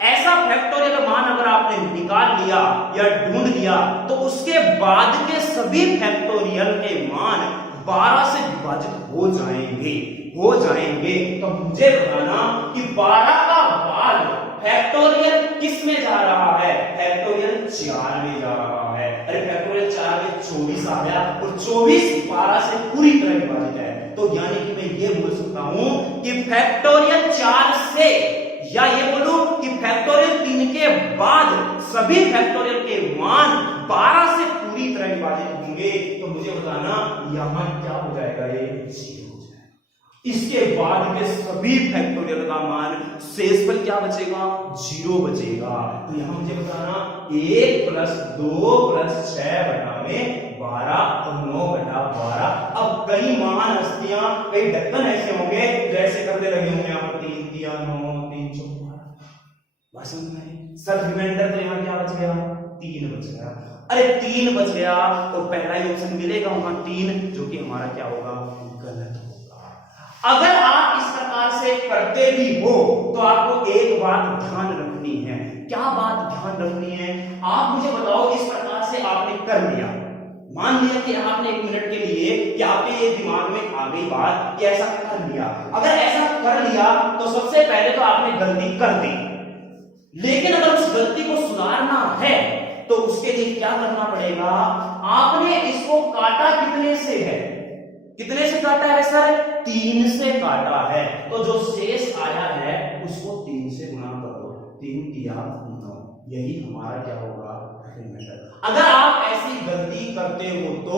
ऐसा फैक्टोरियल मान अगर आपने निकाल लिया या ढूंढ लिया तो उसके बाद के सभी फैक्टोरियल के मान 12 से विभाजित हो जाएंगे। तो मुझे बताना कि 12 का भाग फैक्टोरियल किस में जा रहा है, फैक्टोरियल 4 में जा रहा है। अरे फैक्टोरियल 4 में 24 आ गया और 24 12 से पूरी तरह विभाजित है, तो यानी कि मैं ये बोल सकता हूं कि फैक्टोरियल 4 से, या ये बोलूं कि फैक्टोरियल 3 के बाद सभी फैक्टोरियल के मान 12 से पूरी तरह विभाजित होंगे। तो मुझे बताना यहां क्या हो जाएगा, ये 0 हो जाएगा। इसके बाद के सभी फैक्टोरियल का मान शेषफल क्या बचेगा, 0 बचेगा। तो यहां मुझे बताना 1 + 2 + 6 बटा में 12 और 9 बटा 12। अब कई महान हस्तियां, कई ढक्कन ऐसे होंगे जैसे करते लगे होंगे, यहाँ पर 3 दिया 9 3 4 सर रिमाइंडर तो यहाँ क्या बच गया, 3 बच गया। अरे 3 बच गया तो पहला ही ऑप्शन मिलेगा वहां 3, जो कि हमारा क्या होगा, गलत होगा। अगर आप इस प्रकार से करते भी हो तो आपको एक बात ध्यान रखनी है। क्या बात ध्यान रखनी है, आप मुझे बताओ। इस प्रकार से आपने कर लिया, मान लिया कि आपने 1 मिनट के लिए, कि आपके ये दिमाग में आ गई बात कि ऐसा कर लिया। अगर ऐसा कर लिया तो सबसे पहले तो आपने गलती कर दी, लेकिन अगर उस गलती को सुधारना है तो उसके लिए क्या करना पड़ेगा, आपने इसको काटा कितने से है, कितने से काटा है सर, 3 से काटा है। तो जो शेष आया है उसको 3 से गुणा कर दो, 3 दिया 9, यही हमारा क्या होगा रिमाइंडर। अगर आप ऐसी गलती करते हो तो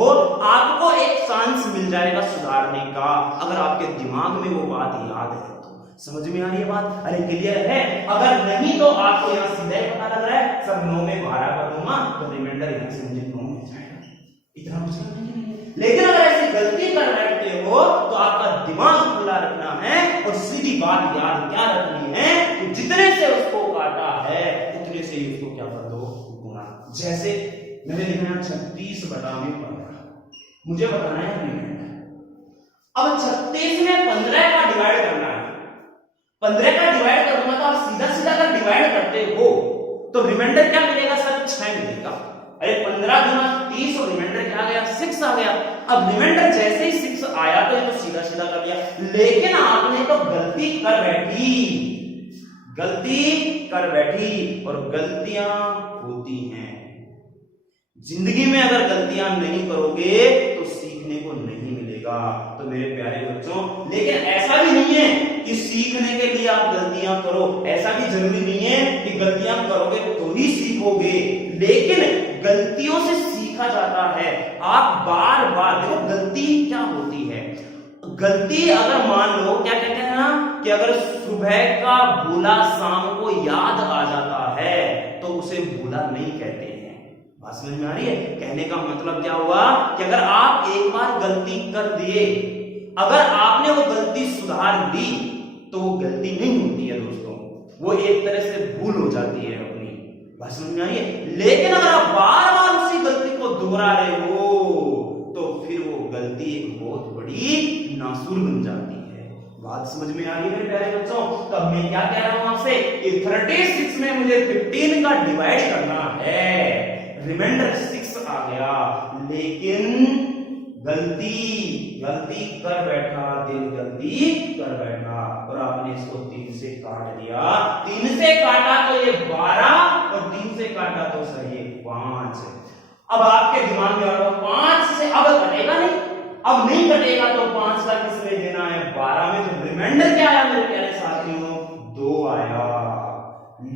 आपको एक चांस मिल जाएगा सुधारने का, अगर आपके दिमाग में वो बात याद है तो। समझ में आ रही है बात? अरे क्लियर है? अगर नहीं तो आपको यहाँ सीधा ही पता लग रहा है सर 9 में 12 कर दूंगा तो रिमाइंडर यहाँ से मुझे 9 मिल जाएगा, इतना मुश्किल नहीं है। लेकिन अगर ऐसी गलती कर बैठते हो तो आपका दिमाग खुला रखना है और सीधी बात याद क्या रखनी है कि जितने से उसको काटा है उतने से ही उसको क्या कर दो, गुणा। जैसे मैंने लिखा है 36/15, मुझे बताना है रिमाइंडर। अब 36 में 15 का डिवाइड करना है, 15 का डिवाइड करूंगा तो आप सीधा सीधा अगर डिवाइड करते हो तो रिमाइंडर क्या मिलेगा सर? 6 मिलेगा। अरे 15 गुना 30 और रिमाइंडर क्या आ गया? 6 आ गया। अब रिमाइंडर जैसे ही 6 आया तो ये तो सीधा सीधा कर दिया, लेकिन आपने तो गलती कर बैठी, गलती कर बैठी, और गलतियां होती हैं जिंदगी में। अगर गलतियां नहीं करोगे तो सीखने को नहीं मिलेगा। तो मेरे प्यारे बच्चों, लेकिन ऐसा भी नहीं है कि सीखने के लिए आप गलतियां करो, ऐसा भी जरूरी नहीं है कि गलतियां करोगे तो ही सीखोगे, लेकिन गलतियों से सीखा जाता है। आप बार बार देखो गलती क्या होती है। गलती अगर मान लो क्या कहते हैं ना कि अगर सुबह का भूला शाम को याद आ जाता है तो उसे भूला नहीं कहते हैं। बात समझ में आ रही है? कहने का मतलब क्या हुआ कि अगर आप एक बार गलती कर दिए, अगर आपने वो गलती सुधार ली तो वो गलती नहीं होती है दोस्तों, वो एक तरह से भूल हो जाती है अपनी। बात समझ में आ रही है? लेकिन अगर आप बार बार उसी गलती को दोहरा रहे हो तो फिर वो गलती एक बहुत बड़ी नासूर बन जाती है। बात समझ में आ रही है मेरे प्यारे बच्चों? तब मैं क्या कह रहा हूं आपसे कि 36 में मुझे 15 का डिवाइड करना है, रिमाइंडर 6 आ गया, लेकिन गलती कर बैठा, दिल गलती कर बैठा और आपने इसको 3 से काट दिया। 3 से काटा तो ये 12 और 3 से काटा तो सर ये 5। अब आपके दिमाग में आएगा 5 से अब कटेगा नहीं, अब नहीं कटेगा तो 5 का किसमें देना है? 12 में। तो रिमाइंडर क्या आया मेरे प्यारे साथियों? 2 आया।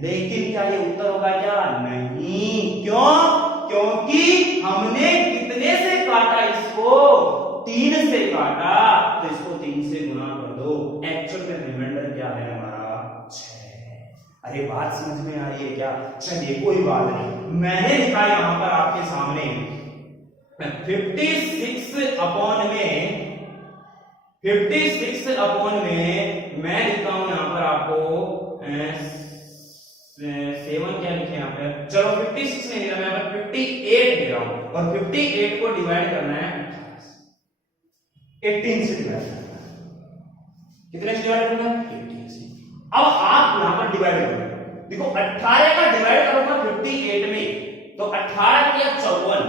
लेकिन क्या ये उत्तर होगा क्या? नहीं। क्यों? क्योंकि हमने कितने से काटा इसको? 3 से काटा, तो इसको 3 से गुना कर दो। एक्चुअल में रिमाइंडर क्या है हमारा? 6। अरे बात समझ में आ रही है क्या? चलिए कोई बात नहीं, मैंने लिखा यहां पर आपके सामने 56 अपॉन में मैं लिखता हूं यहां पर आपको 7 क्या लिखे यहाँ पे? चलो 56 नहीं लिखा, मैं यहाँ पर 58 ले रहा हूं, और 58 को डिवाइड करना है 18 से डिवाइड करना है। कितने से डिवाइड करना है? 18 से। अब आप यहां पर डिवाइड करोगे, देखो 18 का डिवाइड करूंगा 58 में तो 18 किया 54,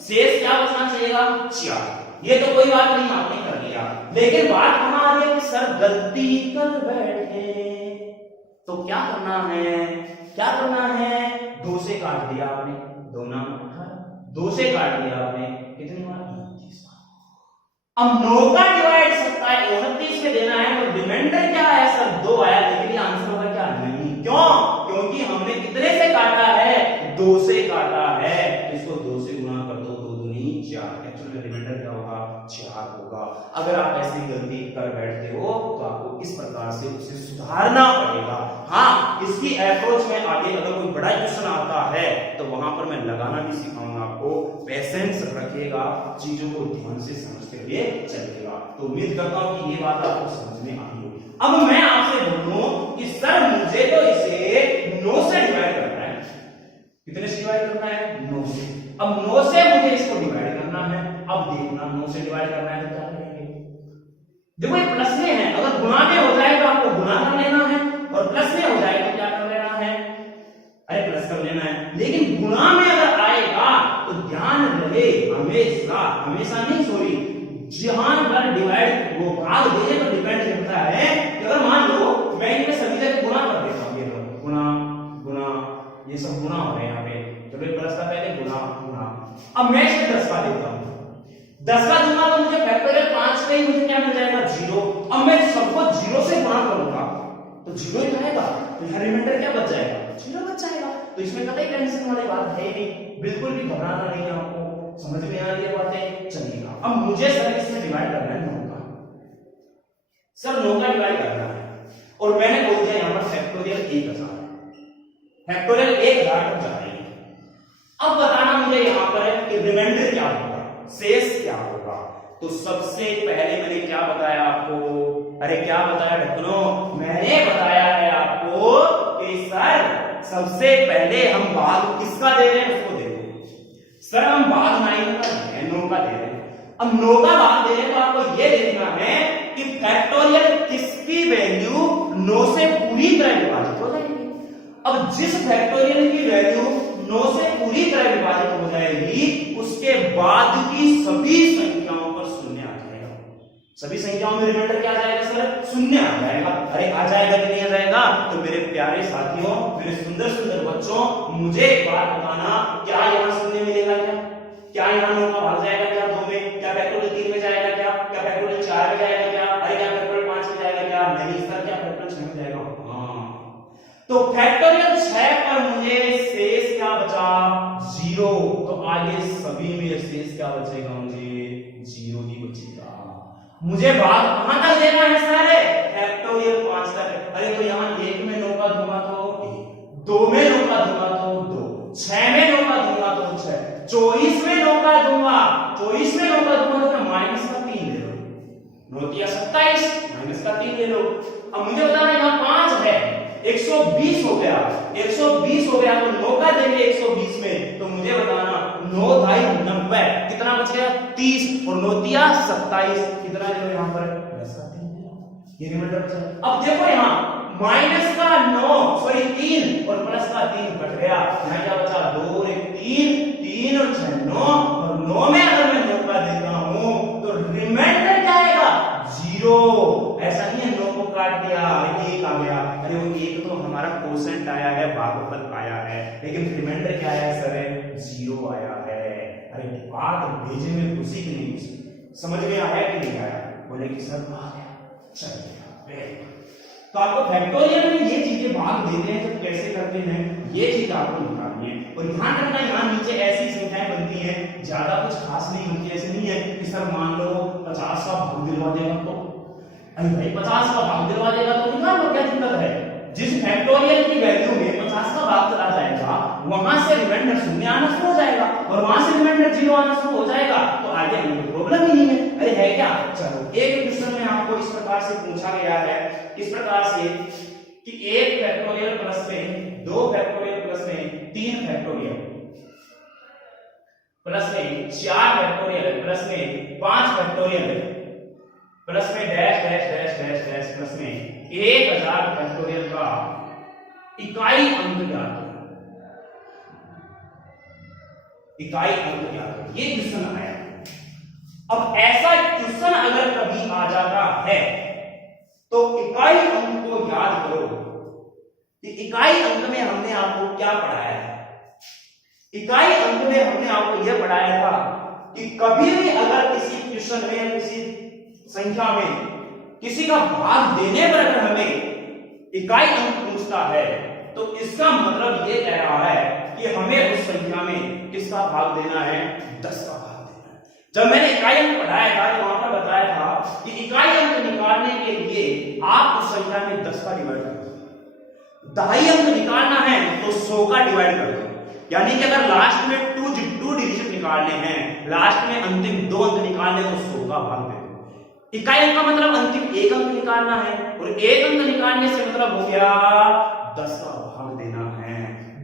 शेष क्या बचना चाहिएगा? 4। ये तो कोई बात नहीं, आपने कर लिया, लेकिन बात कहां आ रही है कि सर गलती कर बैठे तो क्या करना है? क्या करना है? 2 से काट दिया आपने, 2 ना 18, 2 से काट दिया आपने, कितनी बार? 29। अब 9 का डिवाइड 29 में देना है तो रिमाइंडर क्या है सर? 2 आया, लेकिन आंसर होगा क्या? नहीं। क्यों? क्योंकि हमने कितने से काटा है? 2 से काटा है, इसको 2 से गुणा कर दो, 2 दूनी 4। एक्चुअली रिमाइंडर क्या होगा? 4 होगा। अगर आप ऐसी गलती कर बैठते हो तो आपको इस प्रकार से उसे सुधारना पड़ेगा। हाँ, इसकी अप्रोच में आगे अगर कोई बड़ा क्वेश्चन आता है तो वहां पर मैं लगाना भी सिखाऊंगा आपको। पेशेंस रखिएगा, चीजों को ध्यान से समझते हुए चलिएगा। तो उम्मीद करता हूं कि ये बात आपको समझ में आई होगी। अब मैं आपसे बोलूं कि सर मुझे तो इसे 9 से डिवाइड करना है। कितने से डिवाइड करना है? 9 से। अब 9 से मुझे इसको डिवाइड करना है। अब देखना 9 से डिवाइड करना है तो क्या करेंगे? देखो ये प्लस में है, अगर गुणा में हो जाए तो आपको गुणा कर लेना है, और प्लस में हो जाए तो क्या कर लेना है? अरे प्लस कर लेना है। लेकिन गुणा में अगर आएगा तो ध्यान रहे, हमेशा नहीं, सॉरी, जहां पर डिवाइड वो भाग देने पर डिपेंड करता है कि अगर मान लो मैं इनमें सभी जगह गुणा कर देता हूं, ये गुणा गुणा, ये सब गुणा हो रहे हैं यहाँ पे, चलो प्लस का पहले गुणा गुणा। अब मैं इसे 10 का देता हूं, 10 का दूंगा तो मुझे फैक्टोरियल 5 पे ही मुझे क्या मिल जाएगा? 0। अब मैं सबको 0 से गुणा करूंगा तो जीरो ही आएगा, तो यहाँ रिमाइंडर क्या बच जाएगा, जीरो बच जाएगा। तो इसमें कतई टेंशन वाली बात है नहीं, बिल्कुल भी घबराना नहीं है आपको। समझ में आ रही है बातें? चलिएगा अब मुझे सर इसमें डिवाइड करना है 9 का, सर 9 का डिवाइड करना है और मैंने बोल दिया यहाँ पर फैक्टोरियल 1000, फैक्टोरियल 1000 तक जा रही है। अब बताना मुझे यहाँ पर है कि रिमाइंडर क्या होगा, शेष क्या होगा। तो सबसे पहले मैंने क्या बताया आपको, अरे क्या बताया ढक्कनों, मैंने बताया है आपको कि सर सबसे पहले हम भाग किसका दे रहे हैं उसको देखो। सर हम भाग 9 का दे रहे हैं, 9 का दे रहे हैं। अब 9 का भाग दे रहे हैं तो आपको यह देखना है कि फैक्टोरियल किसकी वैल्यू 9 से पूरी तरह विभाजित हो जाएगी। अब जिस फैक्टोरियल की वैल्यू 9 से पूरी तरह विभाजित हो जाएगी उसके बाद की सभी संख्याओं पर शून्य आ जाएगा। सभी संख्याओं में रिमाइंडर क्या आ जाएगा सर, शून्य आ जाएगा। अरे आ जाएगा कि नहीं आ जाएगा? तो मेरे प्यारे साथियों, मेरे सुंदर सुंदर बच्चों, मुझे एक बात बताना, क्या यहाँ शून्य मिलेगा क्या यहाँ 9 का भाग जाएगा क्या 2 में, क्या फैक्टोरियल 3 में जाएगा क्या फैक्टोरियल 4 में जाएगा क्या, अरे क्या फैक्टोरियल 5 में जाएगा क्या, नहीं सर क्या फैक्टोरियल 6 में जाएगा। तो फैक्टोरियल 6 पर मुझे शेष क्या बचा, 0। तो आगे सभी में शेष क्या बचेगा, मुझे 0 ही बचेगा। मुझे भाग कहां तक देना है सर, फैक्टोरियल 5 तक। अरे तो यहाँ 1 में 9 का दूंगा तो 1, 2 में 9 का दूंगा तो 2, 6 में 9 का दूंगा तो 6, 24 में 9 का दूंगा, 24 में 9 का दूंगा तो माइनस का 3 ले लो, 9 या 27, माइनस का 3 ले लो। अब मुझे बताना यहाँ 5 है, 120 हो गया, 120 हो गया तो 9 का देंगे 120 में, तो मुझे बताना 9 ढाई 90, कितना बच गया 30 और 9 दिया 27, कितना ले लो यहाँ पर 10 का 3, ये रिमाइंडर बचा। अब देखो यहाँ माइनस का 3 और प्लस का 3 कट गया, यहाँ क्या बचा 2 1 3 और 6 9, और 9 में अगर मैं 9 का देता हूं तो रिमाइंडर क्या आएगा 0। ऐसा नहीं है 9 को काट दिया 1 आ गया, अरे वो 1 तो हमारा कोसेंट आया है, भागफल आया है, लेकिन रिमाइंडर क्या आया सर 0 आया है। अरे बात भेजे में खुशी की नहीं खुशी, समझ में आया कि नहीं आया? बोले कि सर आ गया, चलिए। तो आपको फैक्टोरियल में ये चीजें भाग देते हैं तो कैसे करते हैं, ये चीज आपको निकालनी है। और ध्यान रखना यहाँ नीचे ऐसी संख्याएं बनती हैं, ज्यादा कुछ खास नहीं बनती। ऐसे नहीं है कि सर मान लो 50 का भाग दिलवा देगा तो, अरे भाई 50 का भाग दिलवा देगा तो निकाल लो, क्या दिक्कत है। जिस फैक्टोरियल की वैल्यू में 50 का भाग चला जाएगा वहां से रिमाइंडर शून्य आना शुरू हो जाएगा, और वहां से रिमाइंडर 0 आना शुरू हो जाएगा, तो आगे हमें प्रॉब्लम ही नहीं है। अरे है क्या? चलो एक क्वेश्चन में आपको इस प्रकार से पूछा गया है, इस प्रकार से कि 1 फैक्टोरियल प्लस में 2 फैक्टोरियल प्लस में 3 फैक्टोरियल प्लस में 4 फैक्टोरियल प्लस में 5 फैक्टोरियल प्लस में dash dash dash dash dash plus में 1000 फैक्टोरियल का इकाई अंक ज्ञात करो, इकाई अंक ज्ञात करो। ये क्वेश्चन आया। अब ऐसा क्वेश्चन अगर कभी आ जाता है तो इकाई अंक को याद करो कि इकाई अंक में हमने आपको क्या पढ़ाया है। इकाई अंक में हमने आपको यह पढ़ाया था कि कभी भी अगर किसी क्वेश्चन में, किसी संख्या में किसी का भाग देने पर अगर हमें इकाई अंक पूछता है तो इसका मतलब ये कह रहा है कि हमें उस संख्या में किसका भाग देना है, 10 का भाग देना है। जब मैंने इकाई अंक पढ़ाया था तो वहां पर बताया था कि इकाई अंक निकालने के लिए आप उस संख्या में 10 का डिवाइड कर दो, दहाई अंक निकालना है तो 100 का डिवाइड कर दो। यानी कि अगर लास्ट में 2 डिजिट निकालने हैं, लास्ट में अंतिम 2 अंक निकालने तो 100 का भाग दे दो। इकाई अंक का मतलब अंतिम 1 अंक निकालना है, और 1 अंक निकालने से मतलब हो गया 10 का भाग देना है।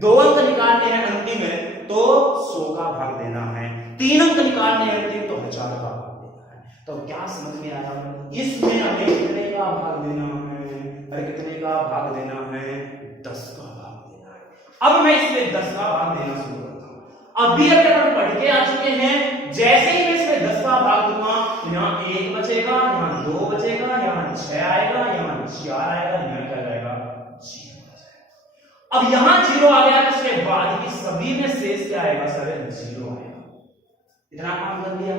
2 अंक निकालने हैं अंतिम में तो 100 का भाग देना है, 3 अंक निकालने हैं अंतिम तो 1000 का भाग देना है। तो क्या समझ में आया? इसमें हमें कितने का भाग देना है? अरे कितने का भाग देना है? 10 का भाग देना है। अब मैं इसमें 10 का भाग देना शुरू करता हूं। अभी अगर हम पढ़ के आ चुके हैं, जैसे ही मैं इसमें 10 का भाग दूंगा यहाँ 1 बचेगा, यहाँ 2 बचेगा, यहाँ 6 आएगा, यहाँ 4 आएगा, यहाँ क्या जाएगा 0 जाएगा। अब यहाँ 0 आ गया तो इसके बाद की सभी में शेष क्या आएगा सर? 0 आएगा। इतना काम कर लिया।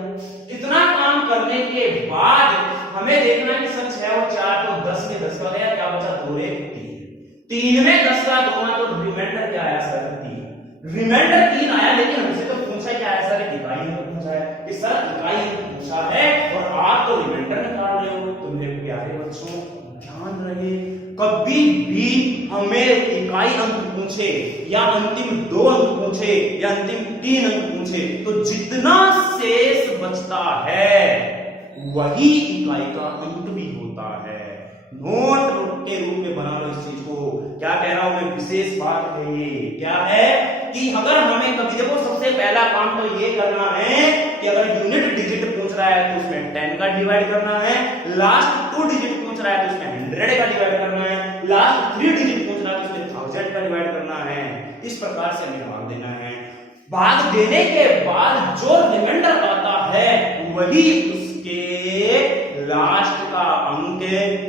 इतना काम करने के बाद हमें देखना है कि सर 6 और 4 तो 10 में 10 का गया, क्या बचा 2 और 1 3। 3 में 10 का 2 तो रिमाइंडर क्या आया सर 3। रिमाइंडर 3 आया, लेकिन हमसे तो पूछा क्या है सर, इकाई में पूछा है कि सर इकाई पूछा है और आप तो रिमाइंडर निकाल रहे हो। तो मेरे प्यारे बच्चों ध्यान रहे, कभी भी हमें इकाई अंक पूछे या अंतिम 2 अंक पूछे या अंतिम 3 अंक पूछे, तो जितना शेष बचता है वही इकाई का अंक भी होता है। नोट के रूप में बना लो इस चीज को। क्या कह रहा हूं मैं, विशेष बात है ये, क्या है कि अगर हमें कभी देखो, सबसे पहला काम तो ये करना है कि अगर यूनिट डिजिट पूछ रहा है तो उसमें 10 का डिवाइड करना है, लास्ट 2 डिजिट पूछ रहा है तो उसमें 100 का डिवाइड करना है, लास्ट 3 डिजिट पूछ रहा है तो उसमें 1000 का डिवाइड करना है। इस प्रकार से हमें भाग देना है। भाग देने के बाद जो रिमाइंडर आता है वही उसके लास्ट का अंक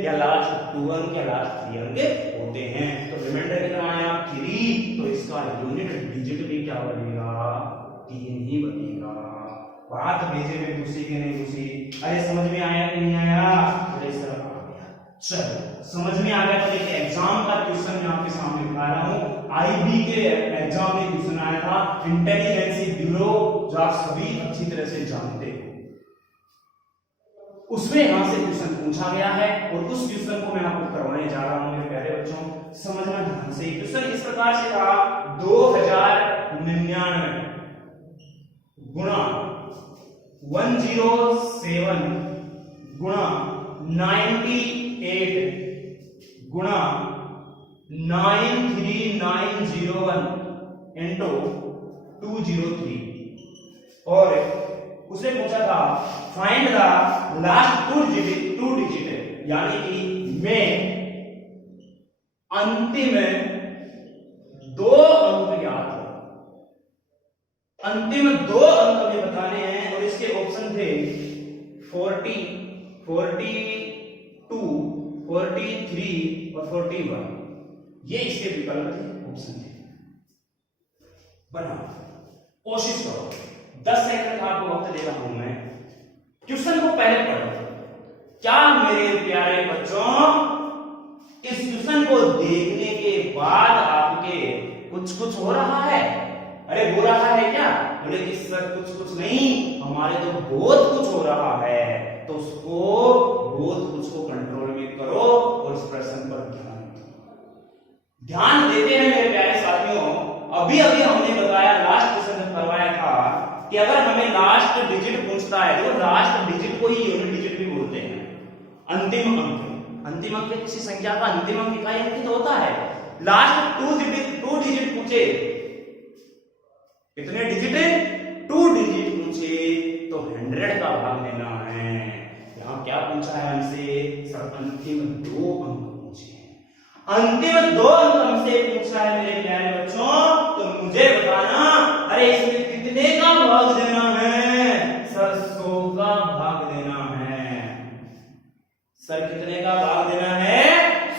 या लास्ट 2 अंक या लास्ट 3 अंक होते हैं। तो रिमाइंडर कितना आया 3, तो इसका यूनिट डिजिट भी क्या बनेगा 3 ही बनेगा। बात भेजे में घुसी कि नहीं घुसी? अरे समझ में आया कि नहीं आया? अरे सर आ गया। चलो समझ में आ गया। तो एक एग्जाम का क्वेश्चन मैं आपके सामने दिखा रहा हूं। आईबी के एग्जाम में क्वेश्चन आया था, इंटेलिजेंसी ब्यूरो, जो आप सभी अच्छी तरह से जानते हो। उसमें यहां से क्वेश्चन पूछा गया है और उस क्वेश्चन को मैं आपको करवाने जा रहा हूं मेरे प्यारे बच्चों। समझना ध्यान से। क्वेश्चन इस प्रकार से था, 2099 गुणा 107 गुणा 98 गुणा 93901 इंटू 203। और उसने पूछा था फाइंड द लास्ट 2 डिजिट, यानी कि मैं अंतिम 2 अंक याद है, अंतिम 2 अंक हमें बताने हैं। और इसके ऑप्शन थे 40, 42, 43 और 41। ये इसके विकल्प थे, ऑप्शन थे। बनाओ, कोशिश करो। 10 सेकंड का आपको वक्त दे रहा हूं मैं। क्वेश्चन को पहले पढ़ो। क्या मेरे प्यारे बच्चों इस क्वेश्चन को देखने के बाद आपके कुछ हो रहा है? अरे हो रहा है क्या? बोले कि सर कुछ नहीं, हमारे तो बहुत कुछ हो रहा है। तो उसको बहुत कुछ को कंट्रोल में करो और इस प्रश्न पर ध्यान देते हैं मेरे प्यारे साथियों। अभी हमने बताया, लास्ट क्वेश्चन करवाया था कि अगर हमें लास्ट डिजिट पूछता है तो लास्ट डिजिट को ही यूनिट डिजिट भी बोलते हैं। अंतिम अंक किसी संख्या का अंतिम अंक इकाई अंकित होता है। लास्ट 2 डिजिट पूछे, कितने डिजिट? 2 डिजिट पूछे तो 100 का भाग देना है। यहां क्या पूछा है हमसे? सर अंतिम 2 अंक पूछे हैं। अंतिम 2 अंक हमसे पूछा है मेरे प्यारे बच्चों, तो मुझे बताना, अरे इसमें कितने का भाग देना है? सर 100 का भाग देना है। सर कितने का भाग देना है?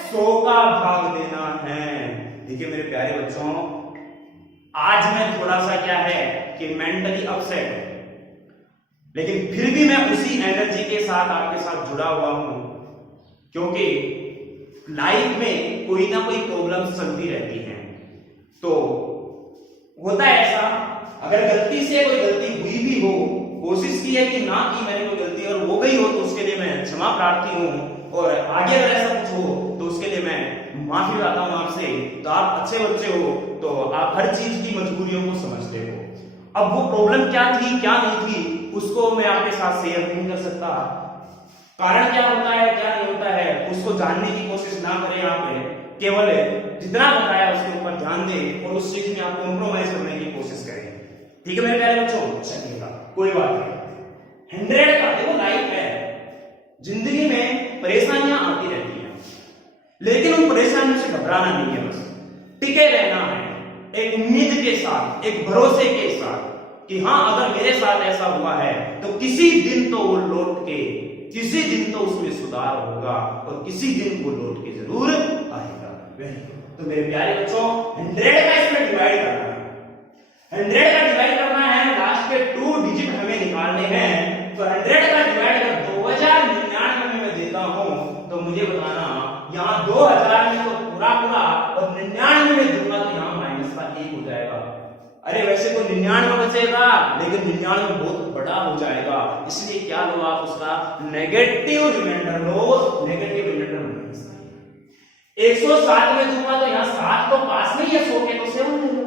100 का भाग देना है। देखिए मेरे प्यारे बच्चों, आज मैं थोड़ा सा क्या है कि मेंटली अपसेट हूं, लेकिन फिर भी मैं उसी एनर्जी के साथ आपके साथ जुड़ा हुआ हूं, क्योंकि लाइफ में कोई ना कोई प्रॉब्लम चलती रहती है। तो होता है ऐसा, अगर गलती से कोई गलती हुई भी हो, कोशिश की है कि ना की मैंने कोई गलती और हो गई हो, तो उसके लिए मैं क्षमा प्रार्थी हूं। और आगे अगर ऐसा कुछ हो तो उसके लिए मैं माफी चाहता हूं आपसे। तो आप अच्छे बच्चे हो, तो आप हर चीज की मजबूरियों को समझते हो। अब वो प्रॉब्लम क्या थी क्या नहीं थी उसको मैं आपके साथ शेयर नहीं कर सकता। कारण क्या होता है क्या नहीं होता है उसको जानने की कोशिश ना करें। आप केवल जितना बताया उसके ऊपर ध्यान दें और उस चीज में आप कॉम्प्रोमाइज करने की कोशिश करें। ठीक है मेरे प्यारे बच्चों? चलिएगा, कोई बात नहीं। 100 का देखो, लाइफ है, जिंदगी में परेशानियां आती रहती हैं, लेकिन उन परेशानियों से घबराना नहीं है, बस टिके रहना है एक उम्मीद के साथ, एक भरोसे के साथ कि हाँ अगर मेरे साथ ऐसा हुआ है तो किसी दिन तो वो लौट के, किसी दिन तो उसमें सुधार होगा और किसी दिन वो लौट के जरूर आएगा। तो मेरे प्यारे बच्चों, 100 का इसमें डिवाइड करना है, 100 का डिवाइड करना है, लास्ट के 2 डिजिट हमें निकालने हैं। तो 100 का डिवाइड अगर 2099 में 99 बचेगा, लेकिन 99 बहुत बड़ा हो जाएगा, इसलिए क्या लो आप उसका नेगेटिव रिमाइंडर लो, नेगेटिव रिमाइंडर 107 में दूंगा तो यहाँ 7 तो पास में ही है 100 के, तो 7 ले लो।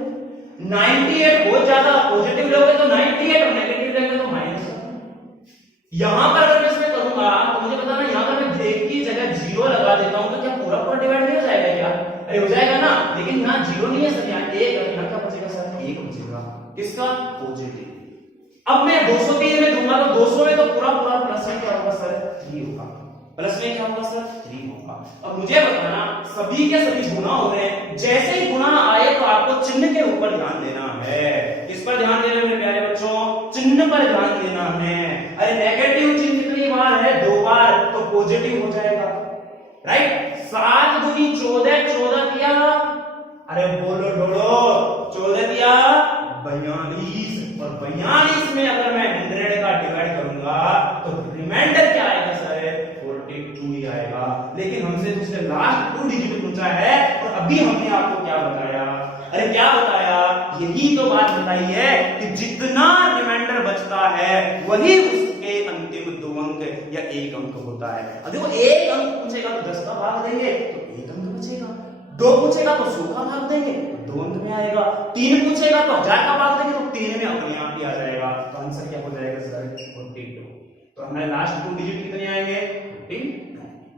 98 बहुत ज्यादा पॉजिटिव लोगे तो 98 और नेगेटिव लेंगे तो माइनस। यहां पर अगर मैं इसमें करूंगा तो मुझे पता ना, यहां पर मैं ब्रेक की जगह 0 लगा देता हूं तो क्या पूरा पूरा डिवाइड नहीं हो जाएगा क्या? अरे हो जाएगा ना, लेकिन यहाँ 0 नहीं है सर, यहाँ 1 है, यहाँ क्या बचेगा सर? 1 बचेगा, किसका? पॉजिटिव। अब मैं 203 में दूंगा तो 200 में तो पूरा पूरा प्लस में क्या होगा सर? 3 होगा, प्लस में क्या होगा सर? 3 होगा। अब मुझे बताना, सभी के सभी गुना हो रहे हैं, जैसे ही गुना आए तो आपको चिन्ह के ऊपर ध्यान देना है। किस पर ध्यान देना है मेरे प्यारे बच्चों? चिन्ह पर ध्यान देना है। अरे नेगेटिव चिन्ह कितनी बार है? 2 बार, तो पॉजिटिव हो जाएगा, राइट? 7 दूनी 14, 14 दिया, अरे बोलो डोडो, 14 दिया 42, और 42 में अगर मैं 100 का डिवाइड करूंगा तो रिमाइंडर क्या आएगा सर? 42 ही आएगा। लेकिन हमसे उसने लास्ट 2 डिजिट पूछा है, और अभी हमने आपको क्या बताया? अरे क्या बताया? यही तो बात बताई है कि जितना रिमाइंडर बचता है वही उसके अंतिम 2 अंक या 1 अंक होता है। अब देखो 1 अंक पूछेगा तो 10 का भाग देंगे तो 1 अंक बचेगा, 2 पूछेगा तो 100 का भाग देंगे तो 2 अंक में आएगा, 3 पूछेगा तो 1000 का भाग देंगे तो 3 में अपने आप ही आ जाएगा। तो आंसर क्या हो जाएगा सर? 42। तो हमारे लास्ट 2 डिजिट कितने आएंगे? 14।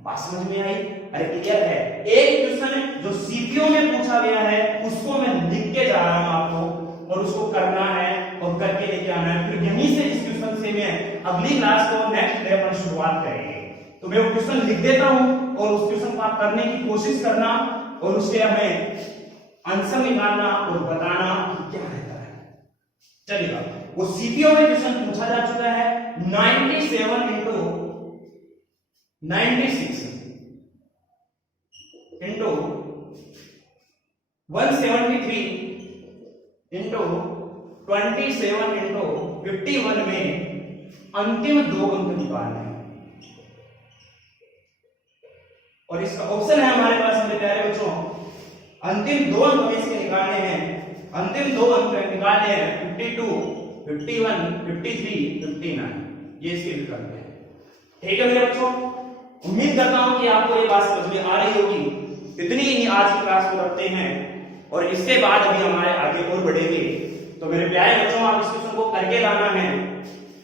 बात समझ में आई? अरे क्लियर है? एक क्वेश्चन जो सीपीओ में पूछा गया है उसको मैं लिख के जा रहा हूं आपको, और उसको करना है और करके लेके आना है। फिर यहीं से इस क्वेश्चन से मैं अगली क्लास को नेक्स्ट डे पर शुरुआत करेंगे। तो मैं वो क्वेश्चन लिख देता हूं और उस क्वेश्चन को आप करने की कोशिश करना, और उसके हमें आंसर निकालना और बताना क्या रहता है। चलिएगा, वो सीपीओ में क्वेश्चन पूछा जा चुका है। 97 into 96 into 173 into 27 into 51 में अंतिम 2 अंक निकालने हैं, और इसका ऑप्शन है हमारे पास मेरे प्यारे बच्चों, अंतिम 2 अंक हमें इसके निकालने हैं। अंतिम 2 अंक निकालने हैं 52, 51, 53, 59, ये इसके विकल्प है। ठीक है मेरे बच्चों, उम्मीद करता हूं कि आपको ये बात समझ में आ रही होगी। इतनी ही आज की क्लास को रखते हैं, और इसके बाद अभी हमारे आगे और बढ़ेंगे। तो मेरे प्यारे बच्चों, आप इस क्वेश्चन को करके लाना है,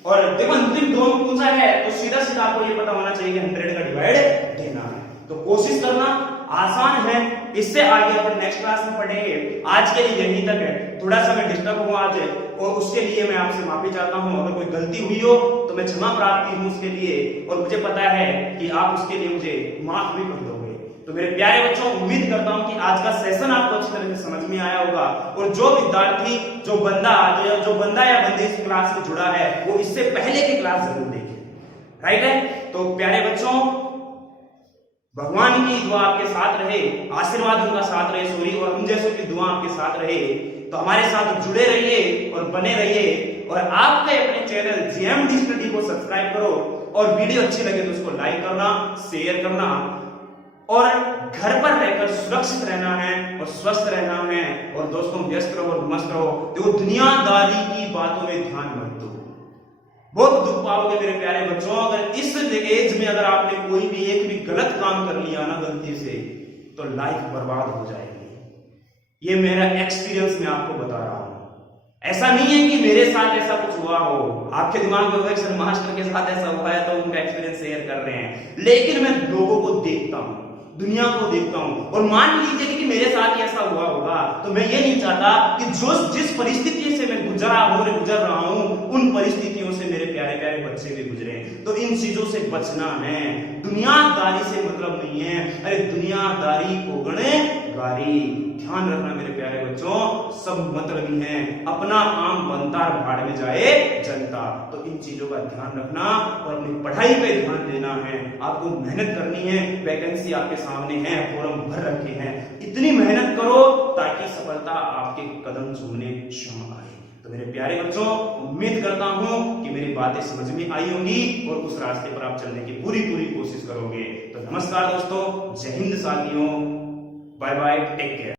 और देखो अंतिम 2 अंक पूछा है तो सीधा सीधा आपको ये पता होना चाहिए कि 100 का डिवाइड देना है। तो कोशिश करना, आसान है। इससे आगे अपन नेक्स्ट क्लास में पढ़ेंगे। आज के लिए यहीं तक है। थोड़ा सा मैं डिस्टर्ब हुआ आज, और उसके लिए मैं आपसे माफी चाहता हूं। अगर कोई गलती हुई हो तो मैं क्षमा प्रार्थी हूं उसके लिए, और मुझे पता है कि आप उसके लिए मुझे माफ भी कर दोगे। तो मेरे प्यारे बच्चों, उम्मीद करता हूं कि आज का सेशन आपको अच्छी तरह से समझ में आया होगा, और जो विद्यार्थी, जो बंदा या बंदी इस क्लास में जुड़ा है वो इससे पहले की क्लास जरूर देखे, राइट है? तो प्यारे बच्चों, भगवान की दुआ आपके साथ रहे, आशीर्वाद उनका साथ रहे, सॉरी, और हम जैसों की दुआ आपके साथ रहे। तो हमारे साथ जुड़े रहिए और बने रहिए, और आपके अपने चैनल जीएमडी स्टडी को सब्सक्राइब करो, और वीडियो अच्छी लगे तो उसको लाइक करना, शेयर करना, और घर पर रहकर सुरक्षित रहना है और स्वस्थ रहना है। और दोस्तों, व्यस्त रहो और मस्त रहो। देखो, दुनियादारी की बातों में ध्यान मत दो, बहुत दुख पाओगे मेरे प्यारे बच्चों। अगर इस एज में अगर आपने कोई भी एक भी गलत काम कर लिया ना गलती से, तो लाइफ बर्बाद हो जाएगी। ये मेरा एक्सपीरियंस मैं आपको बता रहा हूं। ऐसा नहीं है कि मेरे साथ ऐसा कुछ हुआ हो, आपके दिमाग में होगा सर मास्टर के साथ ऐसा हुआ है तो उनका एक्सपीरियंस शेयर कर रहे हैं, लेकिन मैं लोगों को देखता हूं, दुनिया को देखता हूं, और मान लीजिए कि मेरे साथ ऐसा हुआ होगा तो मैं ये नहीं चाहता कि जिस परिस्थिति से मैं गुजर रहा हूं उन परिस्थितियों से मेरे प्यारे प्यारे बच्चे भी गुजरे। तो इन चीजों से बचना है। दुनियादारी से मतलब नहीं है। अरे दुनियादारी को गणे गारी। ध्यान रखना मेरे प्यारे बच्चों, सब मतलबी हैं, अपना आम बनता भाड़ में जाए जनता। तो इन चीजों का ध्यान रखना और अपनी पढ़ाई पे ध्यान देना है। आपको मेहनत करनी है, वैकेंसी आपके सामने है, फॉर्म भर रखे हैं, इतनी मेहनत करो ताकि सफलता आपके कदम छूने क्षम आए। तो मेरे प्यारे बच्चों, उम्मीद करता हूं कि मेरी बातें समझ में आई होंगी और उस रास्ते पर आप चलने की पूरी कोशिश करोगे। तो नमस्कार दोस्तों, जय हिंद साथियों, बाय बाय, टेक केयर।